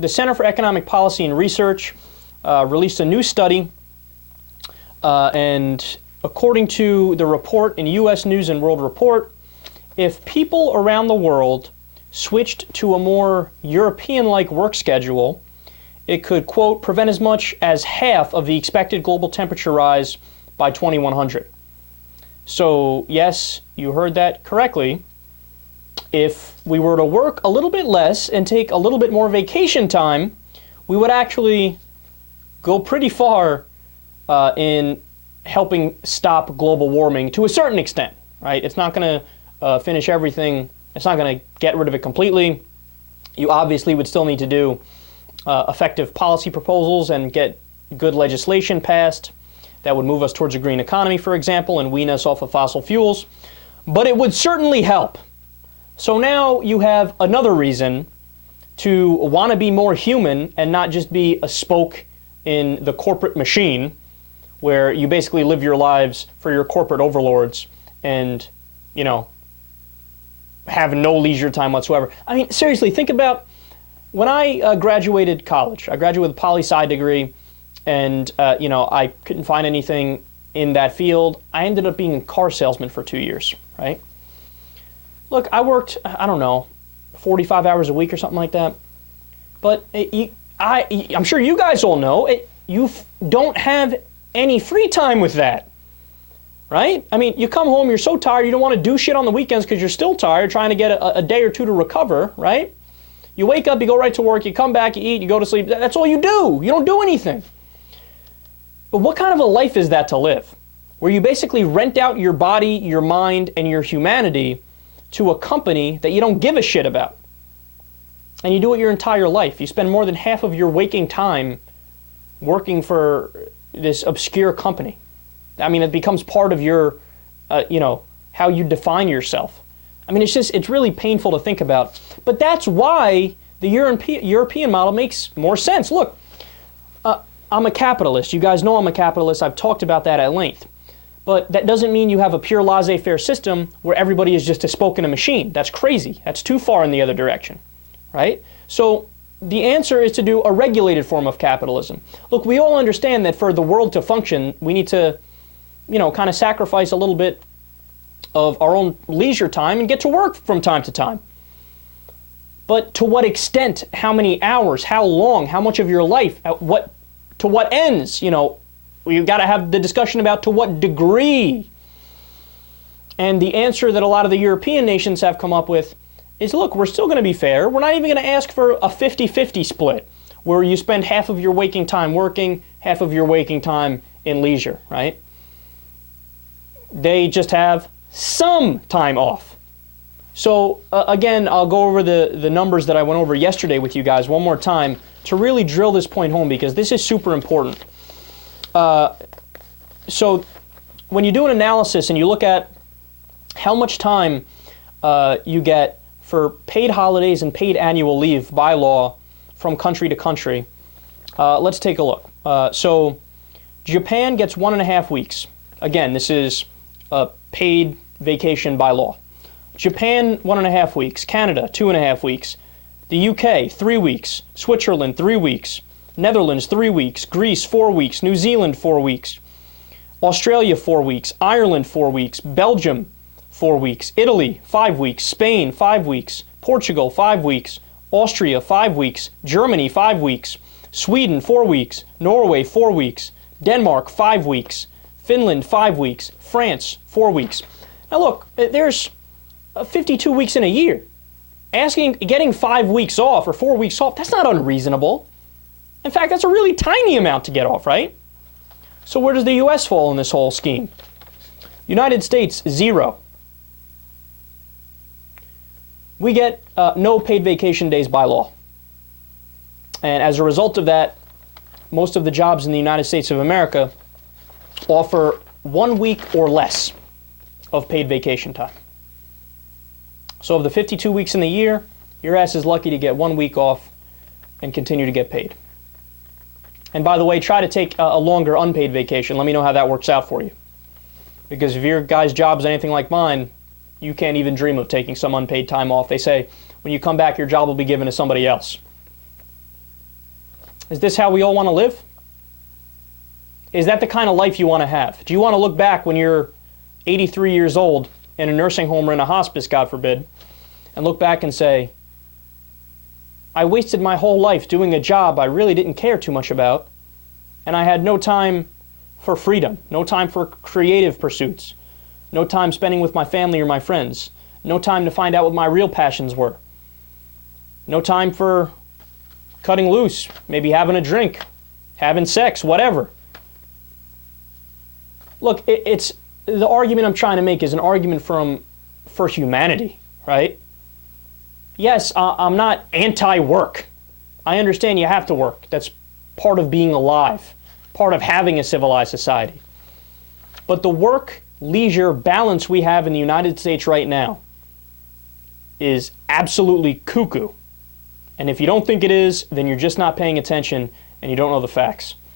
the Center for Economic Policy and Research released a new study, and according to the report in U.S. News and World Report, if people around the world switched to a more European-like work schedule, it could, quote, prevent as much as half of the expected global temperature rise by 2100. So, yes, you heard that correctly. If we were to work a little bit less and take a little bit more vacation time, we would actually go pretty far in helping stop global warming to a certain extent, right? It's not going to finish everything. It's not going to get rid of it completely. You obviously would still need to do effective policy proposals and get good legislation passed that would move us towards a green economy, for example, and wean us off of fossil fuels. But it would certainly help. So now you have another reason to want to be more human and not just be a spoke in the corporate machine where you basically live your lives for your corporate overlords and, you know, have no leisure time whatsoever. I mean, seriously, think about when I graduated college. I graduated with a poli-sci degree, and, you know, I couldn't find anything in that field. I ended up being a car salesman for 2 years, right? Look, I worked, I don't know, 45 hours a week or something like that. But I'm sure you guys all know, you don't have any free time with that, right? I mean, you come home, you're so tired, you don't want to do shit on the weekends because you're still tired, trying to get a day or two to recover, right? You wake up, you go right to work, you come back, you eat, you go to sleep. That's all you do. You don't do anything. But what kind of a life is that to live? Where you basically rent out your body, your mind, and your humanity to a company that you don't give a shit about. And you do it your entire life. You spend more than half of your waking time working for this obscure company. I mean, it becomes part of your, you know, how you define yourself. I mean, it's really painful to think about. But that's why the European model makes more sense. Look, I'm a capitalist. You guys know I'm a capitalist. I've talked about that at length. But that doesn't mean you have a pure laissez-faire system where everybody is just a spoke in a machine. That's crazy. That's too far in the other direction, right? So the answer is to do a regulated form of capitalism. Look, we all understand that for the world to function, we need to, you know, kind of sacrifice a little bit of our own leisure time and get to work from time to time. But to what extent, how many hours, how long, how much of your life, to what ends, you know, we've got to have the discussion about to what degree. And the answer that a lot of the European nations have come up with is, look, we're still going to be fair. We're not even going to ask for a 50-50 split where you spend half of your waking time working, half of your waking time in leisure, right? They just have some time off. So again, I'll go over the numbers that I went over yesterday with you guys one more time to really drill this point home because this is super important. So when you do an analysis and you look at how much time you get for paid holidays and paid annual leave by law from country to country, let's take a look. So Japan gets 1.5 weeks. Again, this is paid vacation by law. Japan, 1.5 weeks. Canada, 2.5 weeks. The UK, 3 weeks. Switzerland, 3 weeks. Netherlands, 3 weeks. Greece, 4 weeks. New Zealand, 4 weeks. Australia, 4 weeks. Ireland, 4 weeks. Belgium, 4 weeks. Italy, 5 weeks. Spain, 5 weeks. Portugal, 5 weeks. Austria, 5 weeks. Germany, 5 weeks. Sweden, 4 weeks. Norway, 4 weeks. Denmark, 5 weeks. Finland, 5 weeks. France, 4 weeks. Now look, there's 52 weeks in a year. Getting 5 weeks off or 4 weeks off, that's not unreasonable. In fact, that's a really tiny amount to get off, right? So where does the U.S. fall in this whole scheme? United States, 0. We get no paid vacation days by law. And as a result of that, most of the jobs in the United States of America offer 1 week or less of paid vacation time. So of the 52 weeks in the year, your ass is lucky to get 1 week off and continue to get paid. And by the way, try to take a longer unpaid vacation. Let me know how that works out for you. Because if your guy's job is anything like mine, you can't even dream of taking some unpaid time off. They say, when you come back, your job will be given to somebody else. Is this how we all want to live? Is that the kind of life you want to have? Do you want to look back when you're 83 years old in a nursing home or in a hospice, God forbid, and look back and say, I wasted my whole life doing a job I really didn't care too much about, and I had no time for freedom, no time for creative pursuits, no time spending with my family or my friends, no time to find out what my real passions were, no time for cutting loose, maybe having a drink, having sex, whatever. Look, it's the argument I'm trying to make is an argument for humanity, right? Yes, I'm not anti-work. I understand you have to work. That's part of being alive, part of having a civilized society. But the work-leisure balance we have in the United States right now is absolutely cuckoo. And if you don't think it is, then you're just not paying attention and you don't know the facts.